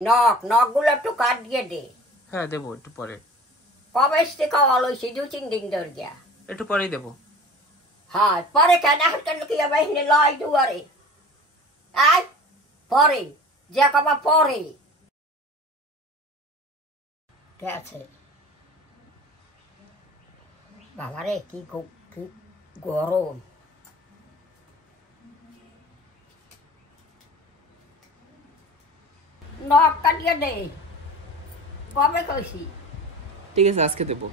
নখগুলো একটু কাট দিয়ে দে। হ্যাঁ দেবো একটু পরে। কবে থেকে অলসি 2-3 দিন ধরে গিয়া। একটু পরেই দেবো। হ্যাঁ পরে কেন হাঁটতে কি বাহিনী লয় দুয়ারে আয় পরে যে কবা পরে আছে বাবারে কি গরম। নখ কাটিয়ে দে কবে কইছি। ঠিক আছে আজকে দেবো।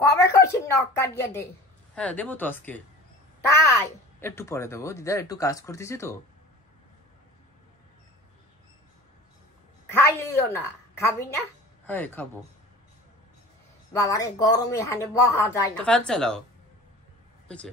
কবে কইছি নখ কাটিয়ে দে। হ্যাঁ দেবো তো আজকে। তাই একটু পরে দেবো দিদা, একটু কাজ করতেছি তো। খাইলিও না, খাবি না? হ্যাঁ খাবো। বাবারে গরমে হানে বহা যায় না। ফ্যান চালাও। বুঝছে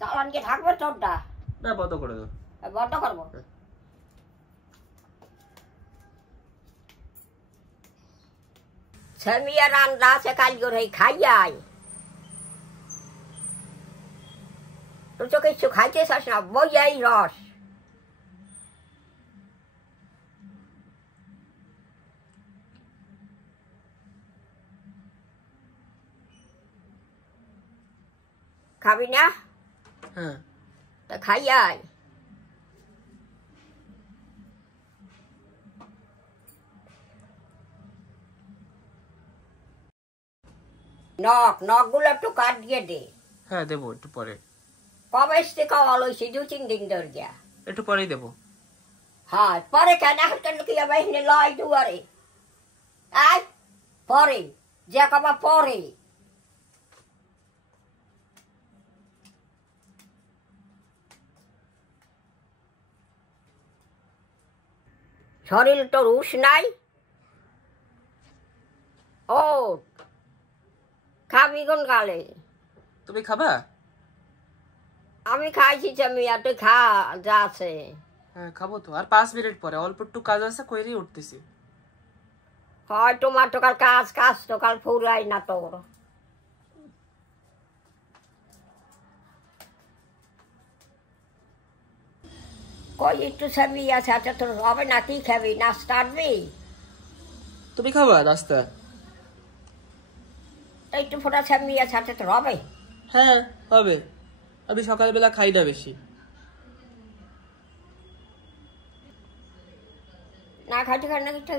চালান কি থাকবে তোরটা? না বন্ধ করে দাও। বন্ধ করবো। সেমিয়া রান্না আছে কাল করে খাইয়াই। তুই তো কিছু খাইতে চাস না, বইয়াই রস। খাবি না? হ্যাঁ তা খাইয়াই। নখগুলো একটু কাট দিয়ে দে। হ্যাঁ দেবো একটু পরে। কবে থেকে অলসি 2-3 দিন ধরে গিয়া। একটু পরেই দেবো। হ্যাঁ পরে কেন হাঁটতে কি বাহিনী লয় দুয়ারে আয় পরে যে কবা পরে। শরীর তো রুশ নাই। ও খাবি কোন কালে? তুমি খাবা? আমি খাইছি চামিয়া, তুই খা যা আছে। হ্যাঁ খাবো তো, আর 5 মিনিট পরে। অল্প একটু কাজ আছে, কইরেই উঠতেছি। হয় তোমার তো কাল কাজ তো কাল ফুরাই না তোর। কই একটু চাবি আছে, আচ্ছা তোর হবে না? কি খাবি? নাস্তা আনবি? তুমি খাবা নাস্তা? একটু ফোটা চাবি আছে, আচ্ছা তোর হবে? হ্যাঁ হবে, আমি সকালবেলা খাই না বেশি। না খাইতে খাই না কিছু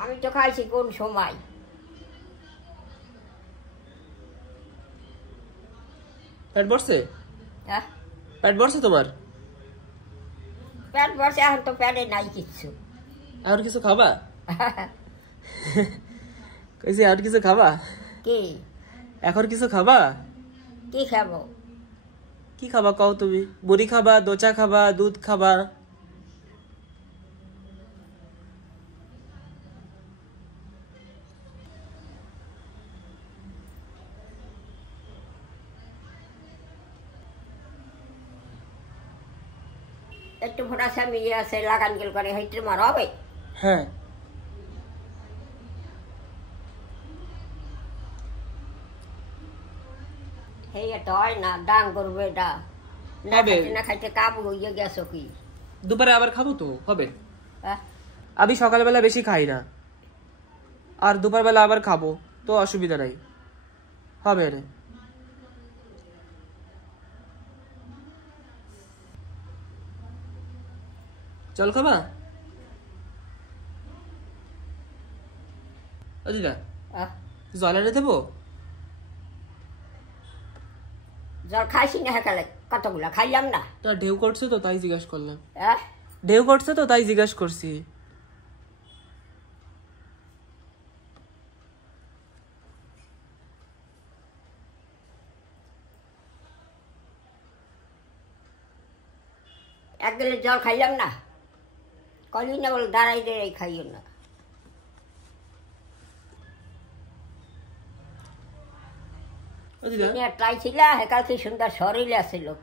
আমি তো খাইছি কোন সময়। পেট ভরছে? হ্যাঁ পেট ভরছে তোমার? পেট ভরছে, এখন তো পেটে নাই কিচ্ছু। আর কিছু খাবা? কইছি আর কিছু খাবা? কি এখন কিছু খাবা? কি খাবো? কি খাবা কও তুমি? মুড়ি খাবা, দোচা খাবা, দুধ খাবা? একটু ফোটা স্বামী আছে লাগান গেল করে হইতে মার হবে। হ্যাঁ হে এটা হয় না ডাং করবে এটা না হবে। খাইতে না খাইতে কাবু হইয়া গেছো কি দুপুরে আবার খাবো তো, হবে। হ্যাঁ? আমি সকালবেলা বেশি খাই না, আর দুপুরবেলা আবার খাবো, তো অসুবিধা নাই, হবে রে। জল খাবা? দিদা হ্যাঁ? জল এনে দেবো? জল খাইছি না হেকালে কতগুলা খাইলাম না না, ঢেউ করছে তো তাই জিজ্ঞাসা করলাম। হ্যাঁ? ঢেউ করছে তো তাই জিজ্ঞাসা করছি। এক গেলে জল খাইলাম না কলি না বলে দাঁড়াই দাঁড়াই খাইও না দিদা তাই ছিল হেকাল কি সুন্দর শরীর আছে লোক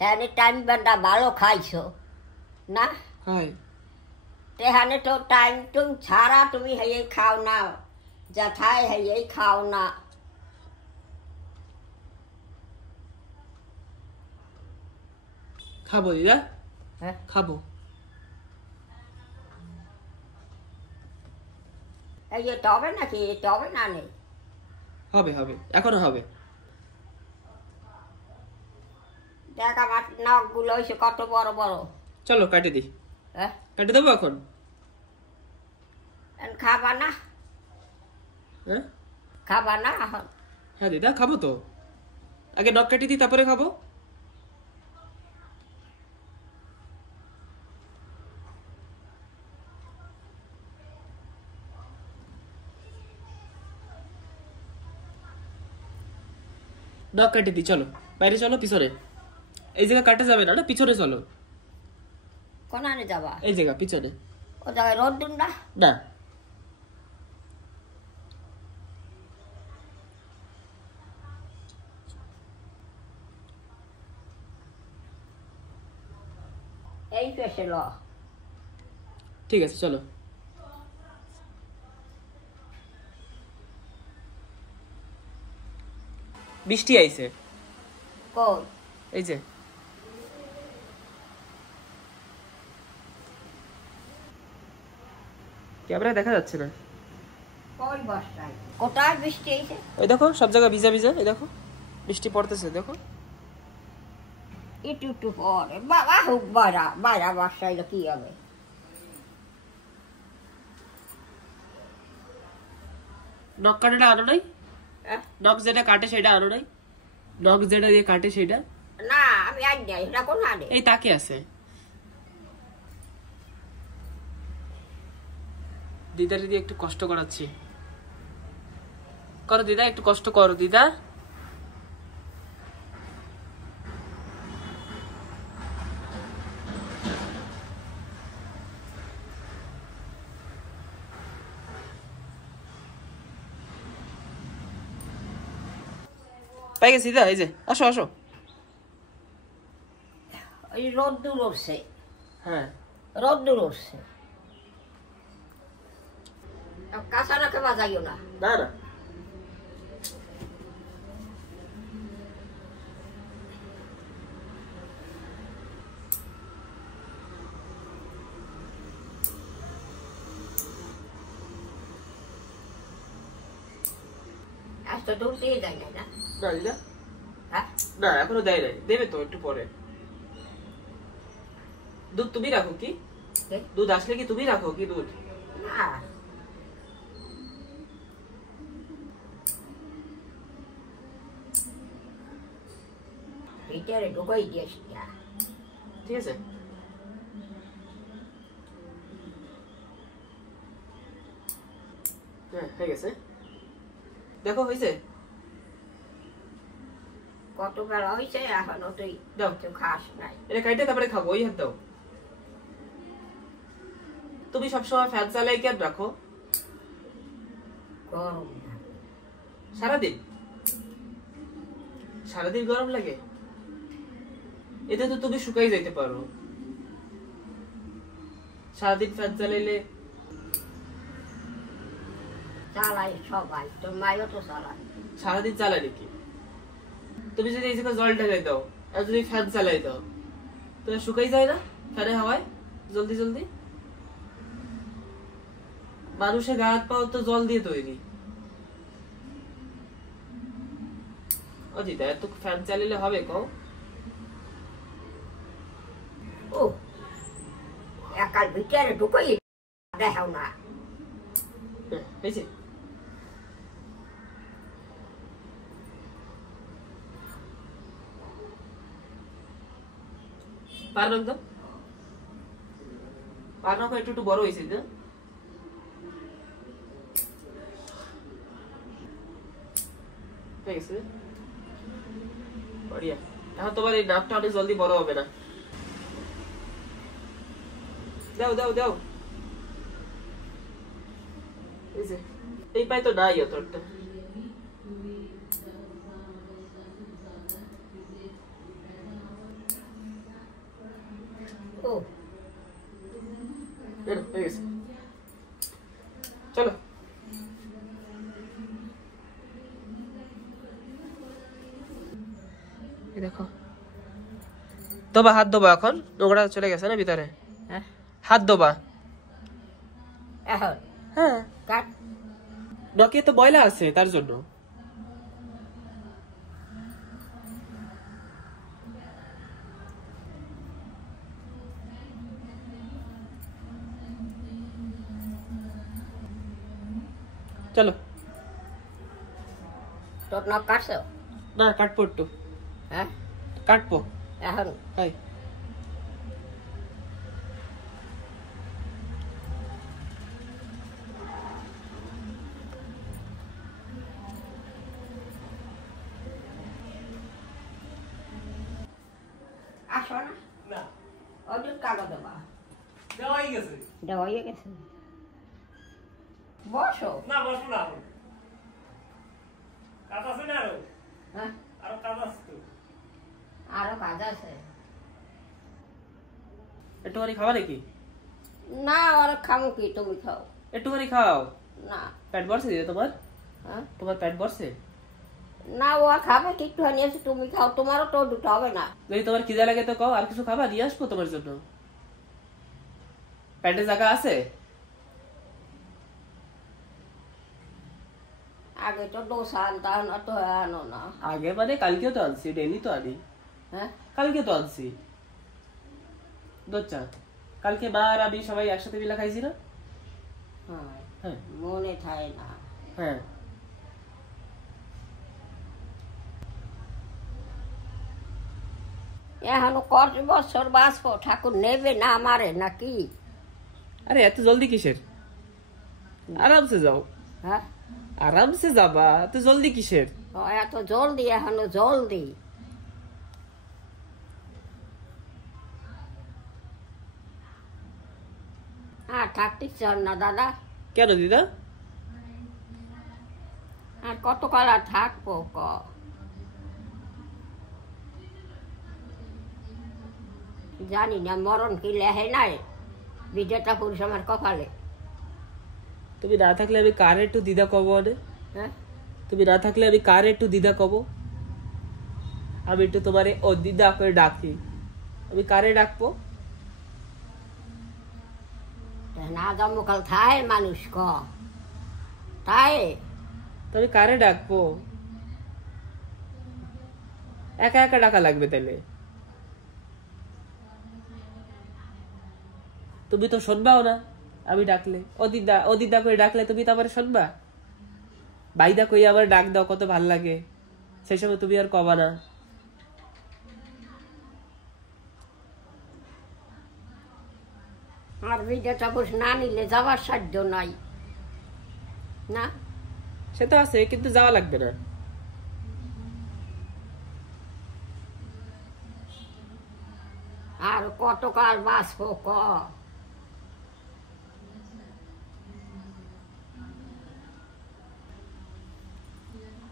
হ্যাঁ টাইম বান্ডা ভালো খাইছো না হাই তেহানে তো টাইম তুমি ছাড়া তুমি হেয়ে খাও না যথাই হেয়ে খাও না খাবো দিদা, হ্যাঁ খাবো। এই যে তবে নাকি তবে না নেই হবে হবে, এখনো হবে। দেখ আমার নখ গুলো হয়েছে কত বড় বড় চলো কাটে দিই। হ্যাঁ কাটে দেবো এখন? খাবা না হ্যাঁ খাবা না এখন হ্যাঁ দিদা, খাবো তো। আগে নখ কাটি দিই, তারপরে খাবো। নখ কাটি দিই, চলো বাইরে চলো, পিছনে। এই জায়গা কাটা যাবে না, না পিছনে চলো। কোনানে যাবা এই জায়গা পিছনে। ও জায়গায় রোদ দিন না না, এই পেশে ল ঠিক আছে চলো। বৃষ্টি আইছে, কই এই যে। ক্যামেরা দেখা যাচ্ছে না। কই বর্ষায় কোথায় বৃষ্টি হয়েছে ওই দেখো সব জায়গা ভিজা ভিজা, এই দেখো বৃষ্টি পড়তেছে, দেখো। একটু একটু পরে বাবা হোক বাইরা বাইরা বর্ষায় কি হবে নখ কাটাটা আনো নাই? হ্যাঁ? নখ যেটা কাটে সেটা আনো নাই? নখ যেটা দিয়ে কাটে সেটা? না আমি আজ যাই সেটা কোন আনে এই তাকে আছে। দিদা দিদি একটু কষ্ট করাচ্ছি, করো দিদা, একটু কষ্ট করো দিদা। পাই গেছি দিদা, এই যে আসো আসো। ওই রোদ দূর উঠছে হ্যাঁ রোদ দূর উঠছে কাঁচা রাখে বাজাইও না না না, আজ তো দূর দিয়ে যায় না না দিদা, হ্যাঁ না এখনো দেয় নাই, দেবে তো একটু পরে। দুধ তুমি রাখো কি? কে? দুধ আসলে কি তুমি রাখো কি দুধ? না ভিতরে ঢুকাই দিয়েছি ঠিক আছে। হ্যাঁ হয়ে গেছে, দেখো হয়েছে। কত বেলা হয়েছে এখনো তুই দাও তুই খাস নাই এটা কাইটে তারপরে খাবো, ওই হাত দাও। তুমি সবসময় ফ্যান চালাই কেন রাখো গরম না সারাদিন? সারাদিন গরম লাগে? এতে তো তুমি শুকাই যাইতে পারো। সারাদিন ফ্যান চালাইলে। চালাই সবাই তোর মাইও তো চালাই সারাদিন চালাই নাকি? তুমি যদি এই জায়গায় জল ঢেলে দাও আর যদি ফ্যান চালাই দাও তো শুকাই যায় না ফ্যানে হাওয়ায় জলদি জলদি? মানুষের গা হাত পাও তো জল দিয়ে তৈরি। অজিতা এত ফ্যান চালিয়ে হবে কও? ও একাল ভিতরে ঢুকাই দেখাও না। হয়েছে? পার একদম পার একটু একটু বড় হয়েছে না? ঠিক আছে বড়িয়া। এখন তোমার এই নাপটা অনেক জলদি বড় হবে না। দাও দাও দাও। এই পাই তো নাই অতটা। ও হয়ে গেছে চলো। দেখো দোবা হাত দোবা এখন নোংরা চলে গেছে না ভিতরে। হ্যাঁ হাত দোবা এখন। হ্যাঁ কাট নকে তো ময়লা আছে তার জন্য। চলো। তোর নখ কাটছো? না কাটবো একটু। হ্যাঁ কাটবো এখন। হাই আসো না না ওদের কালো দেবা দেওয়াই গেছে। দেওয়া হয়ে গেছে। বসো। না বসো না এখন। কাজ আছে না আরো? হ্যাঁ আরো কাজ আছে তো। আরো কাজ আছে। একটুখানি খাওয়া নাকি? না আর খামো কি, তুমি খাও। একটুখানি খাও। না পেট ভরছে দিদি তোমার? হ্যাঁ তোমার পেট ভরছে? না ও খাবে কি একটুখানি এসে তুমি খাও, তোমারও তো দুটো হবে না। যদি তোমার খিদে লাগে তো কও আর কিছু খাবা নিয়ে আসবো তোমার জন্য। পেটে জায়গা আছে? আগে তো ডোসা আনতাম না, তো আনো না। আগে মানে কালকেও তো আনছি, ডেলি তো আনি। হ্যাঁ কালকে তো আনছি দোচা। কালকে মা আর আমি সবাই একসাথে মিলে খাইছি না? হ্যাঁ হ্যাঁ মনে থাকে না। হ্যাঁ এখনো কত বছর বাঁচবো, ঠাকুর নেবে না আমারে নাকি? আরে এত জলদি কিসের? আরামসে যাও। হ্যাঁ আরামসে যাবা, এত জলদি কিসের? ও, এত জলদি এখনো জলদি? আর থাকতে চান না দাদা? কেন দিদা? আর কতকাল আর থাকবো ক? জানি না মরণ কি লেহে নাই, বিজয়টা পুরুষ আমার কপালে। তুমি না থাকলে আমি কারে একটু দিদা কব? হ্যাঁ তুমি না থাকলে আমি কারে একটু দিদা কব? আমি একটু তোমারে ও দিদা করে ডাকি, আমি কারে ডাকবো? না জন্মকাল থায় মানুষ ক তাই। তো আমি কারে ডাকবো? একা একা ডাকা লাগবে তাইলে? তুমি তো শুনবাও না আমি ডাকলে। ও দিদা করে ডাকলে তুমি তো আমার শুনবা? বাইদা কই আবার ডাক দাও, কত ভাল লাগে, সেই সময় তুমি আর কবা না। আর বিজয়টা পুরুষ না নিলে যাওয়ার সাধ্য নাই না। সে তো আছে কিন্তু যাওয়া লাগবে না। আর কতকাল বাঁচবো ক?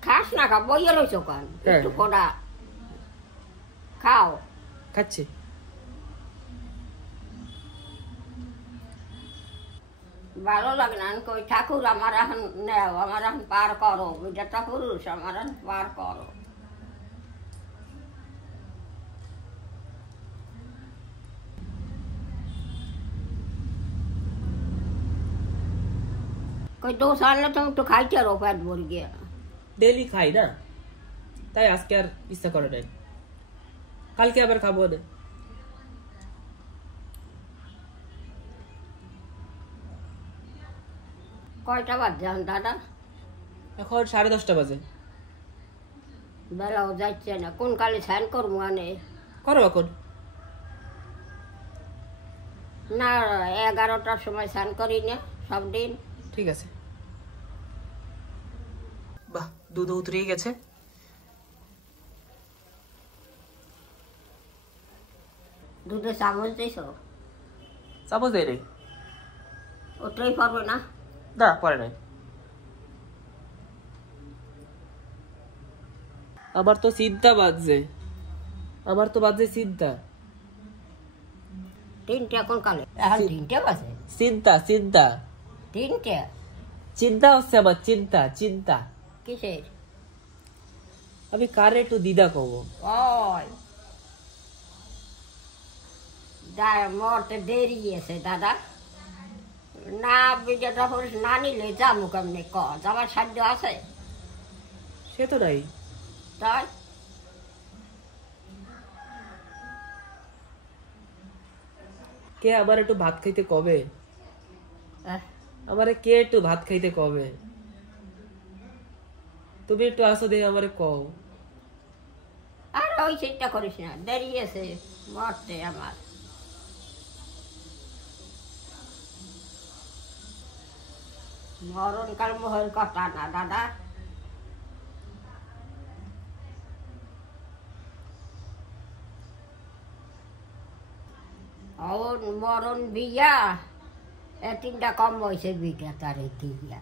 খাস না খা, বইয়ে রয়েছ কেন? একটু ফোড়া খাও। খাচ্ছি। ভালো লাগে না কই ঠাকুর আমার এখন নেও, আমার এখন পার করো, বিজয়টা পুরুষ আমার এখন পার করো। কই দোষ আনলে তুমি একটু খাইতে আরো পেট ভরে গিয়ে। ডেলি খাই না, তাই আজকে আর ইচ্ছা করে নাই, কালকে আবার খাবো না। কয়টা বাজে এখন দাদা? এখন 10:30 বাজে। বেলাও যাচ্ছে না, কোন কালে স্নান করবো আনে? করো এখন। না 11টার সময় স্নান করি না সব দিন। ঠিক আছে। বাহ, দুধ উতরিয়ে গেছে। দুধে চামচ দিছ? চামচ দেয় নাই। ওটাই পারবে না? না, পরে নাই। আমার তো চিন্তা বাজছে, আমার তো বাজছে চিন্তা। 3টে কোন কালে? এখন 3টে বাজে? চিন্তা চিন্তা 3টে? চিন্তা হচ্ছে আমার, চিন্তা চিন্তা। কিসের? আমি কারে একটু দিদা কব। ওই মরতে দেরি আছে দাদা। না বিজয়টা পুরুষ না নিলে যাবো কেমনি? যাবার সাধ্য আছে? সে তো নাই। তাই কে আমার একটু ভাত খাইতে কবে? আমারে কে একটু ভাত খাইতে কবে? তুমি একটু আসো দেখে আমারে কও। আর ওই চিন্তা করিস না, দেরি আছে মরতে আমার। মরণকাল মোহর কথা না দাদা। মরণ বিয়া 3টা কম হয়েছে বিটা তারে দিয়া।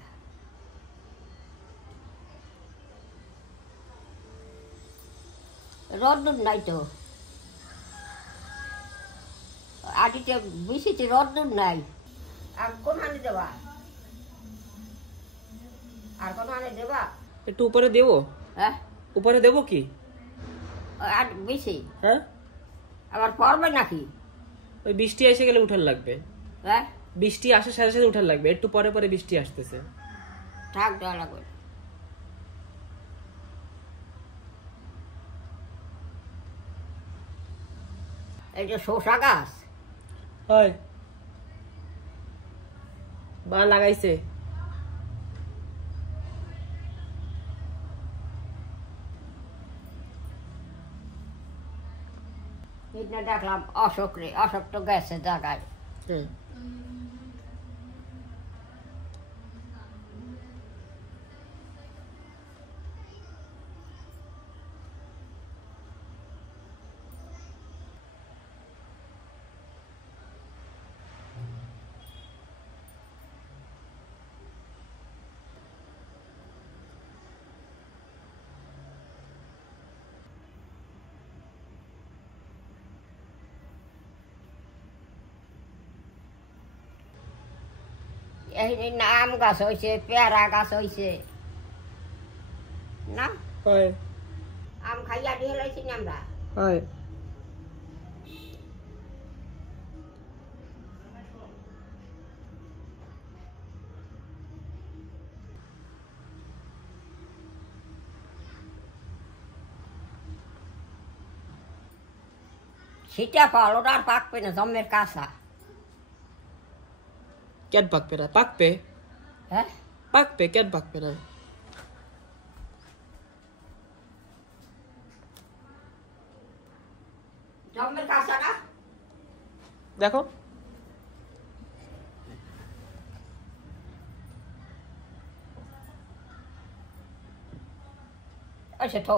রোদ্দুর নাই তো, আটিতে বেশিতে রোদ্দুর নাই। আর কোন হানি দেবা? আর কোন হানি দেবা? একটু উপরে দেবো? হ্যাঁ উপরে দেবো কি? আর বেশি? হ্যাঁ, আবার পড়বে নাকি? ওই বৃষ্টি এসে গেলে উঠান লাগবে। হ্যাঁ বৃষ্টি আসার সাথে সাথে উঠান লাগবে, একটু পরে পরে বৃষ্টি আসতেছে। থাক দেওয়া লাগবে। এই যে শসা গাছ হয় মা লাগাইছে। এটা দেখলাম অশোক রে, অশোক তো গেছে জায়গায়। এই আম গাছ হয়েছে, পেয়ারা গাছ হয়েছে না? আম খাইয়া দিয়ে লাইছি না আমরা। সেটা ফল ওটা আর পাকবে না, জমের কাঁচা। কেন পাকবে না? পাকবে। হ্যাঁ পাকবে, কেন পাকবে না? জমের কাঁচা না? দেখো আচ্ছা তো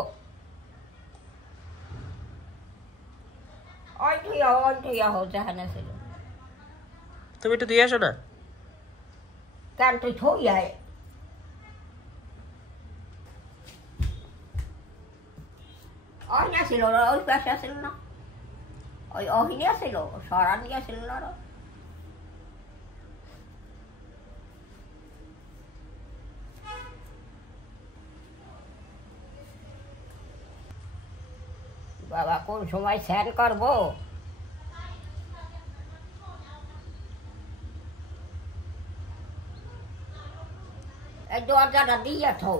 ওই তুই যেখানে ছিল। তুমি একটু দিয়ে আসো না। কেন তুই থই আয়? ওই না ছিল, ওই পাশে আসছিল না, ওই অহিনী আসছিল, সরানি আসছিল না। বাবা কোন সময় স্নান করবো? এই দরজাটা দিয়ে থো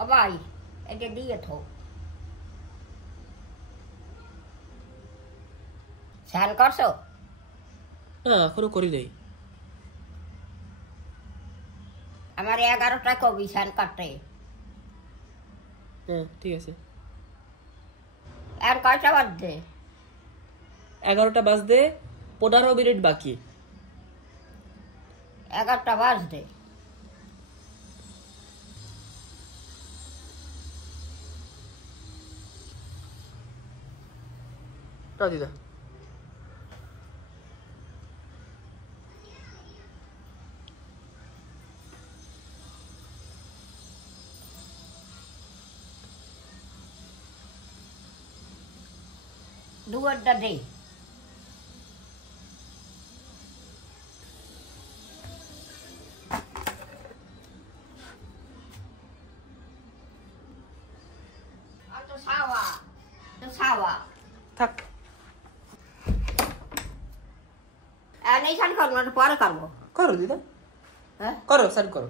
ও ভাই এটা দিয়ে থো স্নান করছো না এখনো করি নাই আমার 11টা কবি স্নান করতে হ্যাঁ ঠিক আছে আর কয়টা বাজছে 11টা বাজতে 15 মিনিট বাকি 11টা বাজছে না দিদা দুয়ারটা দে সাওয়া থাক আর এই স্নান করবো পরে করবো করো দিদা হ্যাঁ করো স্নান করো